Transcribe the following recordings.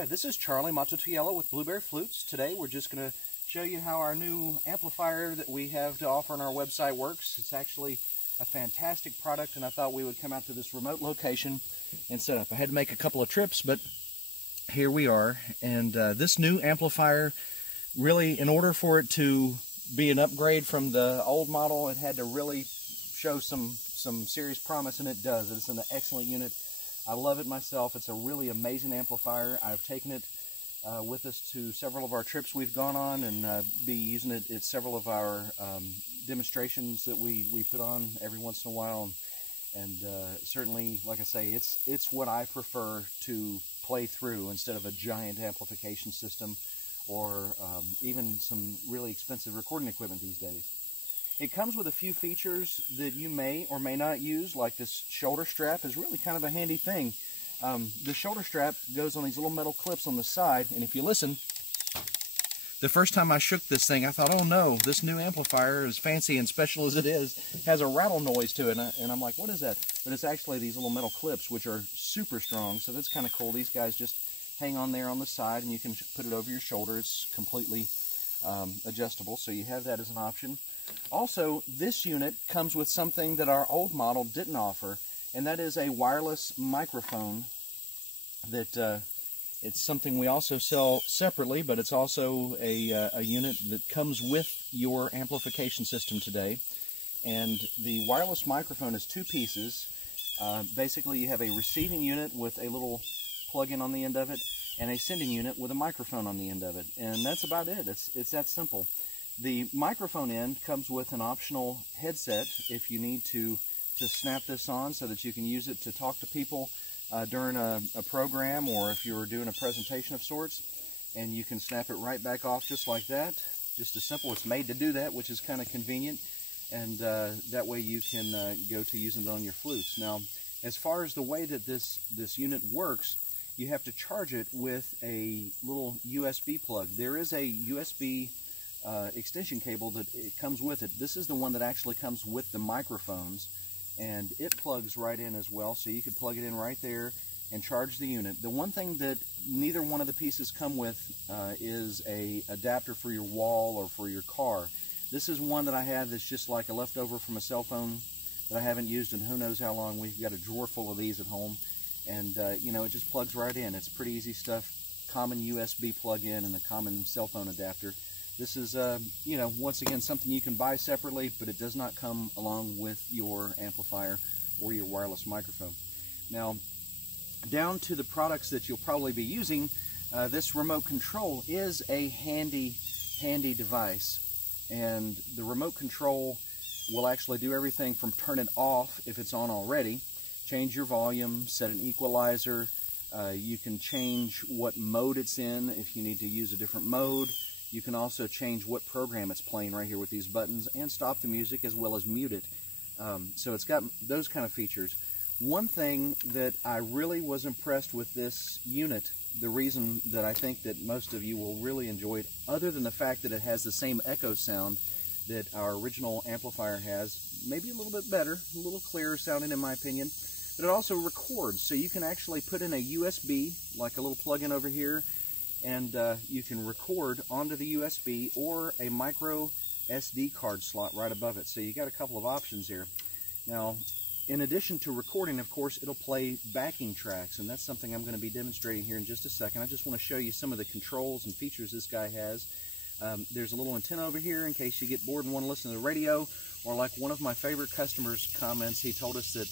Hi, this is Charlie Mato-Toyela with Blueberry Flutes. Today we're just going to show you how our new amplifier that we have to offer on our website works. It's actually a fantastic product, and I thought we would come out to this remote location and set up. I had to make a couple of trips, but here we are. And this new amplifier, really, in order for it to be an upgrade from the old model, it had to really show some serious promise, and it does. It's an excellent unit. I love it myself. It's a really amazing amplifier. I've taken it with us to several of our trips we've gone on, and be using it at several of our demonstrations that we put on every once in a while. And certainly, like I say, it's what I prefer to play through instead of a giant amplification system or even some really expensive recording equipment these days. It comes with a few features that you may or may not use, like this shoulder strap is really kind of a handy thing. The shoulder strap goes on these little metal clips on the side, and if you listen, the first time I shook this thing, I thought, oh no, this new amplifier, as fancy and special as it is, has a rattle noise to it, and I'm like, what is that? But it's actually these little metal clips, which are super strong, so that's kind of cool. These guys just hang on there on the side, and you can put it over your shoulder. It's completely adjustable, so you have that as an option. Also, this unit comes with something that our old model didn't offer, and that is a wireless microphone. That it's something we also sell separately, but it's also a unit that comes with your amplification system today. And the wireless microphone is two pieces. Basically, you have a receiving unit with a little plug-in on the end of it, and a sending unit with a microphone on the end of it, and that's about it. It's that simple. The microphone end comes with an optional headset if you need to snap this on so that you can use it to talk to people during a program, or if you're doing a presentation of sorts, and you can snap it right back off just like that. Just as simple. It's made to do that, which is kind of convenient, and that way you can go to using it on your flutes. Now, as far as the way that this unit works, you have to charge it with a little USB plug. There is a USB extension cable that it comes with it. This is the one that actually comes with the microphones, and it plugs right in as well, so you could plug it in right there and charge the unit. The one thing that neither one of the pieces come with is a adapter for your wall or for your car. This is one that I have that's just like a leftover from a cell phone that I haven't used in who knows how long. We've got a drawer full of these at home, and you know, it just plugs right in. It's pretty easy stuff. Common USB plug-in and a common cell phone adapter. This is, you know, once again, something you can buy separately, but it does not come along with your amplifier or your wireless microphone. Now, down to the products that you'll probably be using, this remote control is a handy device. And the remote control will actually do everything from turn it off if it's on already, change your volume, set an equalizer. You can change what mode it's in if you need to use a different mode. You can also change what program it's playing right here with these buttons, and stop the music as well as mute it. So it's got those kind of features. One thing that I really was impressed with this unit, the reason that I think that most of you will really enjoy it, other than the fact that it has the same echo sound that our original amplifier has, maybe a little bit better, a little clearer sounding in my opinion, but it also records. So you can actually put in a USB, like a little plug-in over here, and you can record onto the USB or a micro SD card slot right above it. So you got a couple of options here. Now, in addition to recording, of course, it'll play backing tracks, and that's something I'm going to be demonstrating here in just a second. I just want to show you some of the controls and features this guy has. There's a little antenna over here in case you get bored and want to listen to the radio, or like one of my favorite customers' comments, he told us that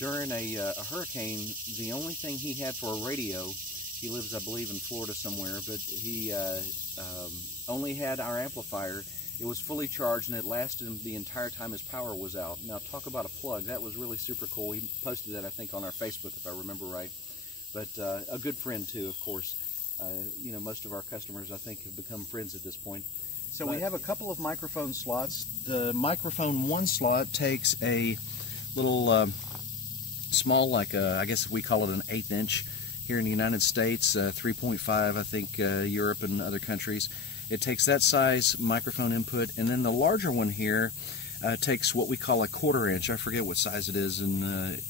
during a hurricane, the only thing he had for a radio, he lives, I believe, in Florida somewhere, but he only had our amplifier. It was fully charged, and it lasted him the entire time his power was out. Now, talk about a plug. That was really super cool. He posted that, I think, on our Facebook, if I remember right. But a good friend, too, of course. You know, most of our customers, I think, have become friends at this point. So we have a couple of microphone slots. The microphone one slot takes a little small, like I guess we call it an 1/8 inch. Here in the United States, 3.5, I think, Europe and other countries. It takes that size microphone input, and then the larger one here takes what we call a 1/4 inch. I forget what size it is in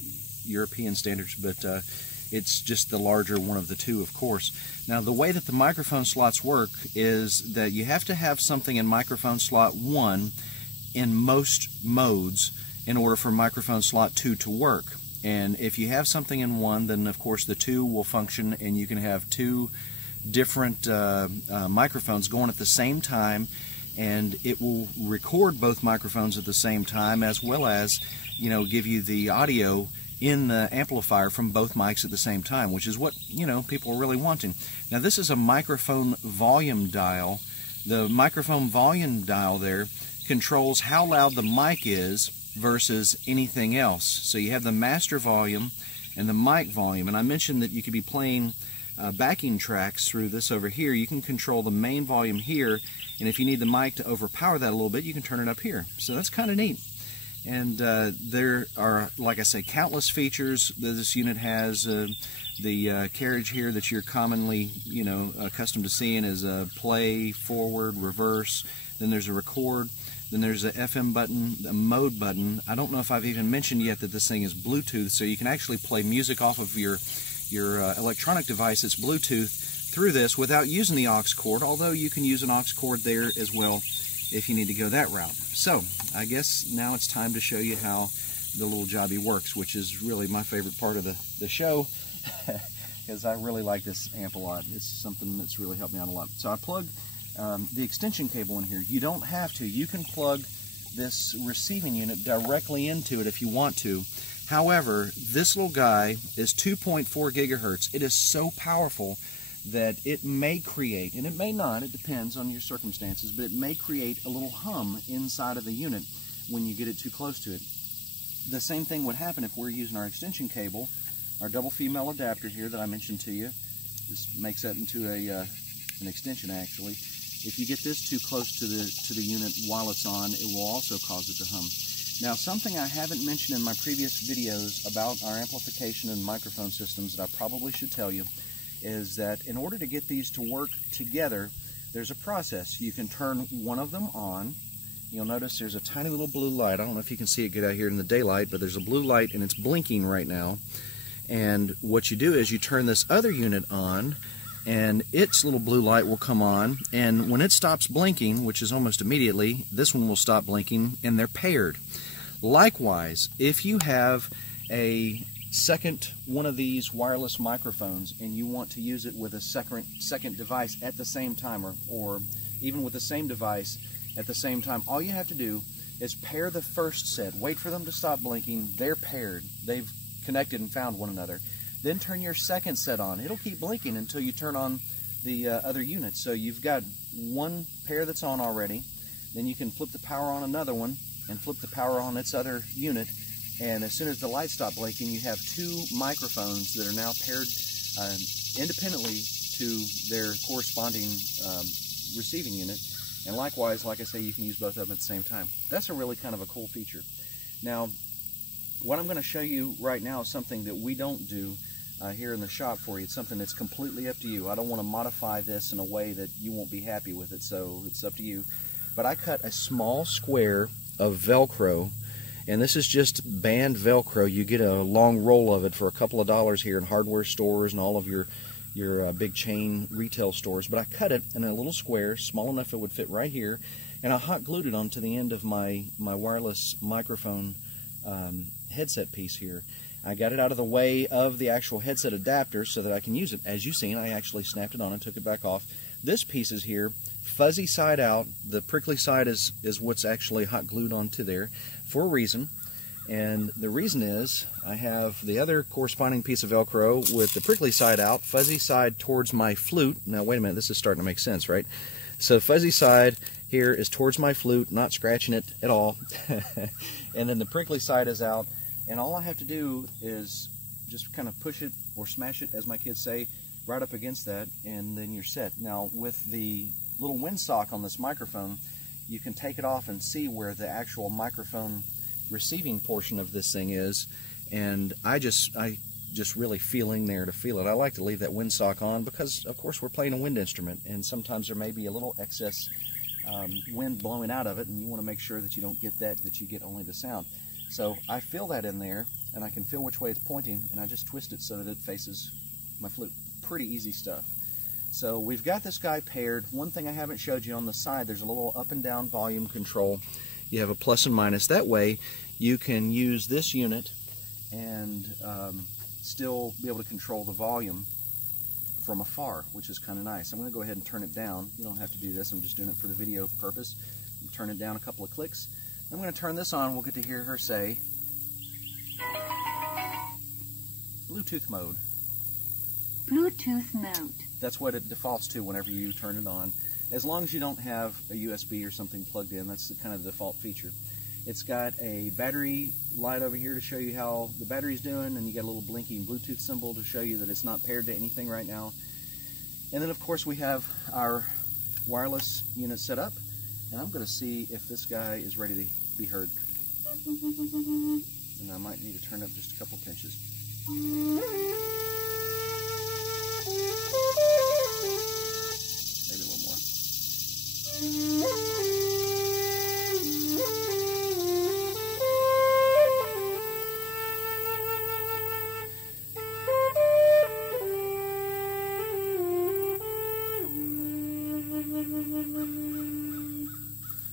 European standards, but It's just the larger one of the two, of course. Now, the way that the microphone slots work is that you have to have something in microphone slot 1 in most modes in order for microphone slot 2 to work. And if you have something in 1, then of course the 2 will function, and you can have 2 different microphones going at the same time, and it will record both microphones at the same time, as well as, you know, give you the audio in the amplifier from both mics at the same time, which is what, you know, people are really wanting. Now, this is a microphone volume dial. The microphone volume dial there controls how loud the mic is versus anything else. So you have the master volume and the mic volume, and I mentioned that you could be playing backing tracks through this over here. You can control the main volume here, and if you need the mic to overpower that a little bit, you can turn it up here. So that's kind of neat. And there are, like I say, countless features that this unit has. The carriage here that you're commonly, you know, accustomed to seeing is a play, forward, reverse. Then there's a record. Then there's a FM button, a mode button. I don't know if I've even mentioned yet that this thing is Bluetooth, so you can actually play music off of your electronic device that's Bluetooth through this without using the aux cord, although you can use an aux cord there as well if you need to go that route. So I guess now it's time to show you how the little jobby works, which is really my favorite part of the show, because I really like this amp a lot. It's something that's really helped me out a lot. So I plug the extension cable in here. You don't have to. You can plug this receiving unit directly into it if you want to. However, this little guy is 2.4 gigahertz. It is so powerful that it may create, and it may not, it depends on your circumstances, but it may create a little hum inside of the unit when you get it too close to it. The same thing would happen if we're using our extension cable, our double female adapter here that I mentioned to you. This makes that into an extension actually. If you get this too close to the unit while it's on, it will also cause it to hum. Now, something I haven't mentioned in my previous videos about our amplification and microphone systems that I probably should tell you is that in order to get these to work together, there's a process. You can turn one of them on. You'll notice there's a tiny little blue light. I don't know if you can see it good out here in the daylight, but there's a blue light and it's blinking right now. And what you do is you turn this other unit on, and its little blue light will come on, and when it stops blinking, which is almost immediately, this one will stop blinking, and they're paired. Likewise, if you have a second one of these wireless microphones and you want to use it with a second device at the same time, or even with the same device at the same time, all you have to do is pair the first set, wait for them to stop blinking, they're paired, they've connected and found one another. Then turn your second set on. It'll keep blinking until you turn on the other unit. So you've got one pair that's on already, then you can flip the power on another one and flip the power on its other unit, and as soon as the lights stop blinking, you have two microphones that are now paired independently to their corresponding receiving unit. And likewise, like I say, you can use both of them at the same time. That's a really kind of a cool feature. Now, what I'm going to show you right now is something that we don't do here in the shop for you. It's something that's completely up to you. I don't want to modify this in a way that you won't be happy with it, so it's up to you. But I cut a small square of Velcro, and this is just band Velcro. You get a long roll of it for a couple of dollars here in hardware stores and all of your big chain retail stores. But I cut it in a little square, small enough it would fit right here, and I hot glued it onto the end of my wireless microphone headset piece here. I got it out of the way of the actual headset adapter so that I can use it. As you've seen, I actually snapped it on and took it back off. This piece is here, fuzzy side out. The prickly side is what's actually hot glued onto there for a reason. And the reason is I have the other corresponding piece of Velcro with the prickly side out, fuzzy side towards my flute. Now wait a minute, this is starting to make sense, right? So fuzzy side here is towards my flute, not scratching it at all. And then the prickly side is out, and all I have to do is just kind of push it or smash it, as my kids say, right up against that, and then you're set. Now with the little windsock on this microphone, you can take it off and see where the actual microphone receiving portion of this thing is, and I just really feeling there to feel it. I like to leave that windsock on because, of course, we're playing a wind instrument, and sometimes there may be a little excess wind blowing out of it, and you want to make sure that you don't get that, that you get only the sound. So I feel that in there, and I can feel which way it's pointing, and I just twist it so that it faces my flute. Pretty easy stuff. So we've got this guy paired. One thing I haven't showed you on the side, there's a little up and down volume control. You have a plus and minus. That way you can use this unit and still be able to control the volume from afar, which is kind of nice. I'm going to go ahead and turn it down. You don't have to do this. I'm just doing it for the video purpose. Turn it down a couple of clicks. I'm going to turn this on. We'll get to hear her say Bluetooth mode. Bluetooth mode. That's what it defaults to whenever you turn it on. As long as you don't have a USB or something plugged in, that's the kind of the default feature. It's got a battery light over here to show you how the battery's doing, and you got a little blinking Bluetooth symbol to show you that it's not paired to anything right now. And then of course we have our wireless unit set up, and I'm going to see if this guy is ready to be heard. And I might need to turn up just a couple pinches. Maybe a little more.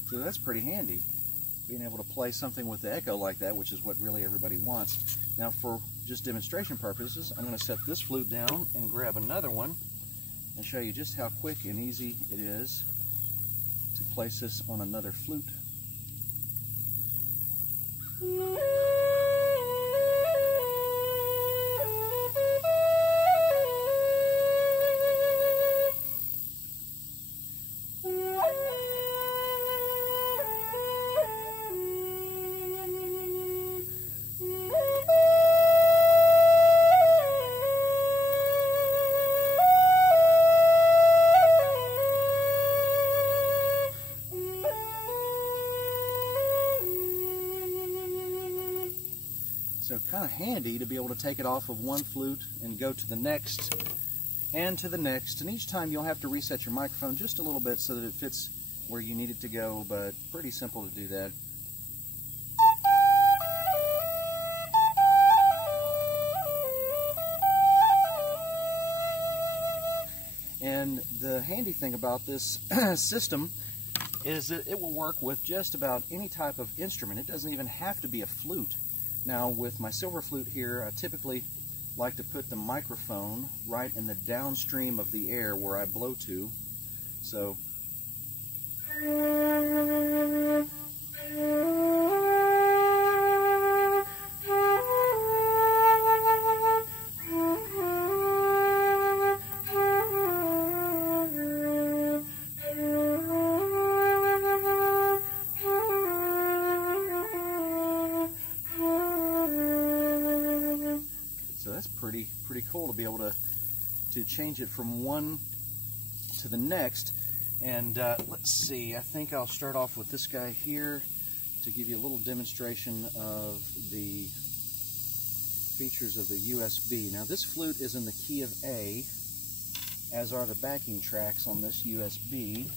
So that's pretty handy, being able to play something with the echo like that, which is what really everybody wants. Now for just demonstration purposes, I'm going to set this flute down and grab another one and show you just how quick and easy it is to place this on another flute. So kind of handy to be able to take it off of one flute and go to the next and to the next. And each time you'll have to reset your microphone just a little bit so that it fits where you need it to go, but pretty simple to do that. And the handy thing about this system is that it will work with just about any type of instrument. It doesn't even have to be a flute. Now with my silver flute here, I typically like to put the microphone right in the downstream of the air where I blow to. So that's pretty cool to be able to change it from one to the next. And let's see, I think I'll start off with this guy here to give you a little demonstration of the features of the USB. Now this flute is in the key of A, as are the backing tracks on this USB.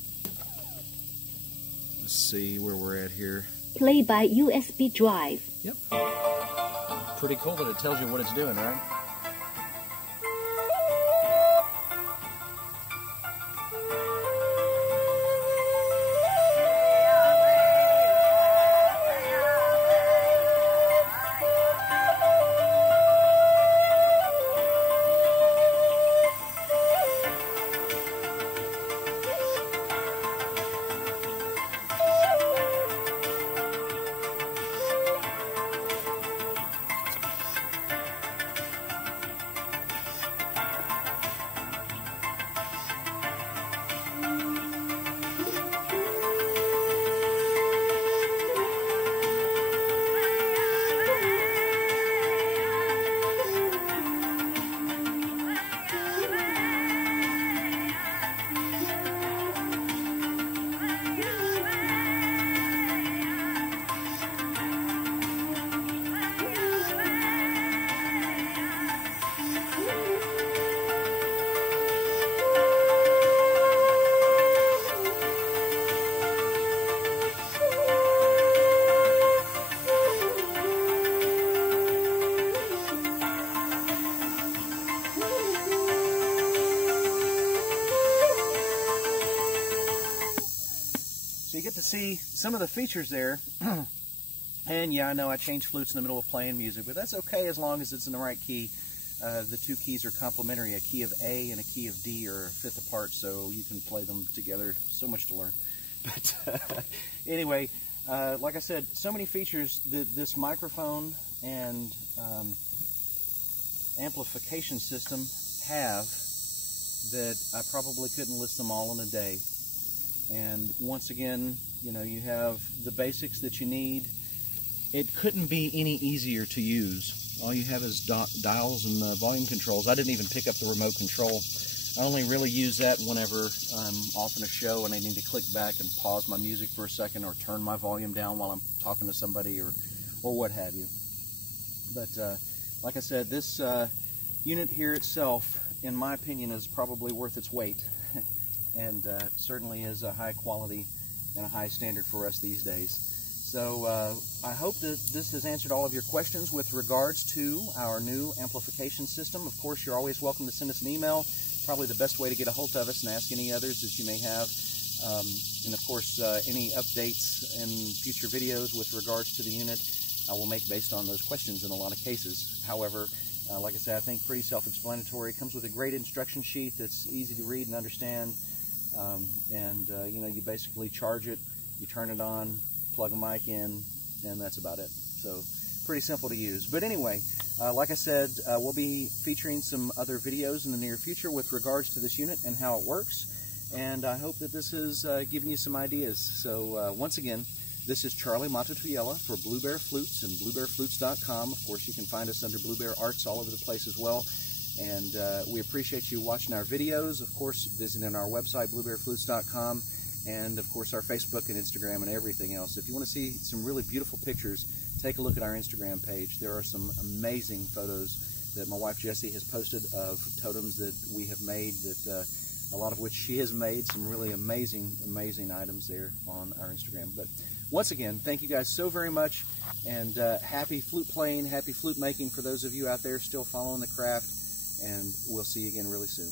Let's see where we're at here. Play by USB drive. Yep. Pretty cool that it tells you what it's doing, right? get to see some of the features there. And yeah, I know I changed flutes in the middle of playing music, but that's okay as long as it's in the right key. The two keys are complementary. A key of A and a key of D are a fifth apart, so you can play them together. So much to learn. But anyway, like I said, so many features that this microphone and amplification system have that I probably couldn't list them all in a day. And once again, you know, you have the basics that you need. It couldn't be any easier to use. All you have is dials and volume controls. I didn't even pick up the remote control. I only really use that whenever I'm off in a show and I need to click back and pause my music for a second or turn my volume down while I'm talking to somebody or what have you. But like I said, this unit here itself, in my opinion, is probably worth its weight and certainly is a high quality and a high standard for us these days. So I hope that this has answered all of your questions with regards to our new amplification system. Of course, you're always welcome to send us an email. Probably the best way to get a hold of us and ask any others that you may have. And of course, any updates in future videos with regards to the unit, I will make based on those questions in a lot of cases. However, like I said, I think pretty self-explanatory. It comes with a great instruction sheet that's easy to read and understand. You know, you basically charge it, you turn it on, plug a mic in, and that's about it. So pretty simple to use. But anyway, like I said, we'll be featuring some other videos in the near future with regards to this unit and how it works. And I hope that this has given you some ideas. So once again, this is Charlie Mato-Toyela for Blue Bear Flutes and bluebearflutes.com. Of course, you can find us under Blue Bear Arts all over the place as well. And we appreciate you watching our videos. Of course, visiting our website, bluebearflutes.com. And of course our Facebook and Instagram and everything else. If you want to see some really beautiful pictures, take a look at our Instagram page. There are some amazing photos that my wife Jessie has posted of totems that we have made, that a lot of which she has made, some really amazing items there on our Instagram. But once again, thank you guys so very much, and happy flute playing, happy flute making for those of you out there still following the craft, and we'll see you again really soon.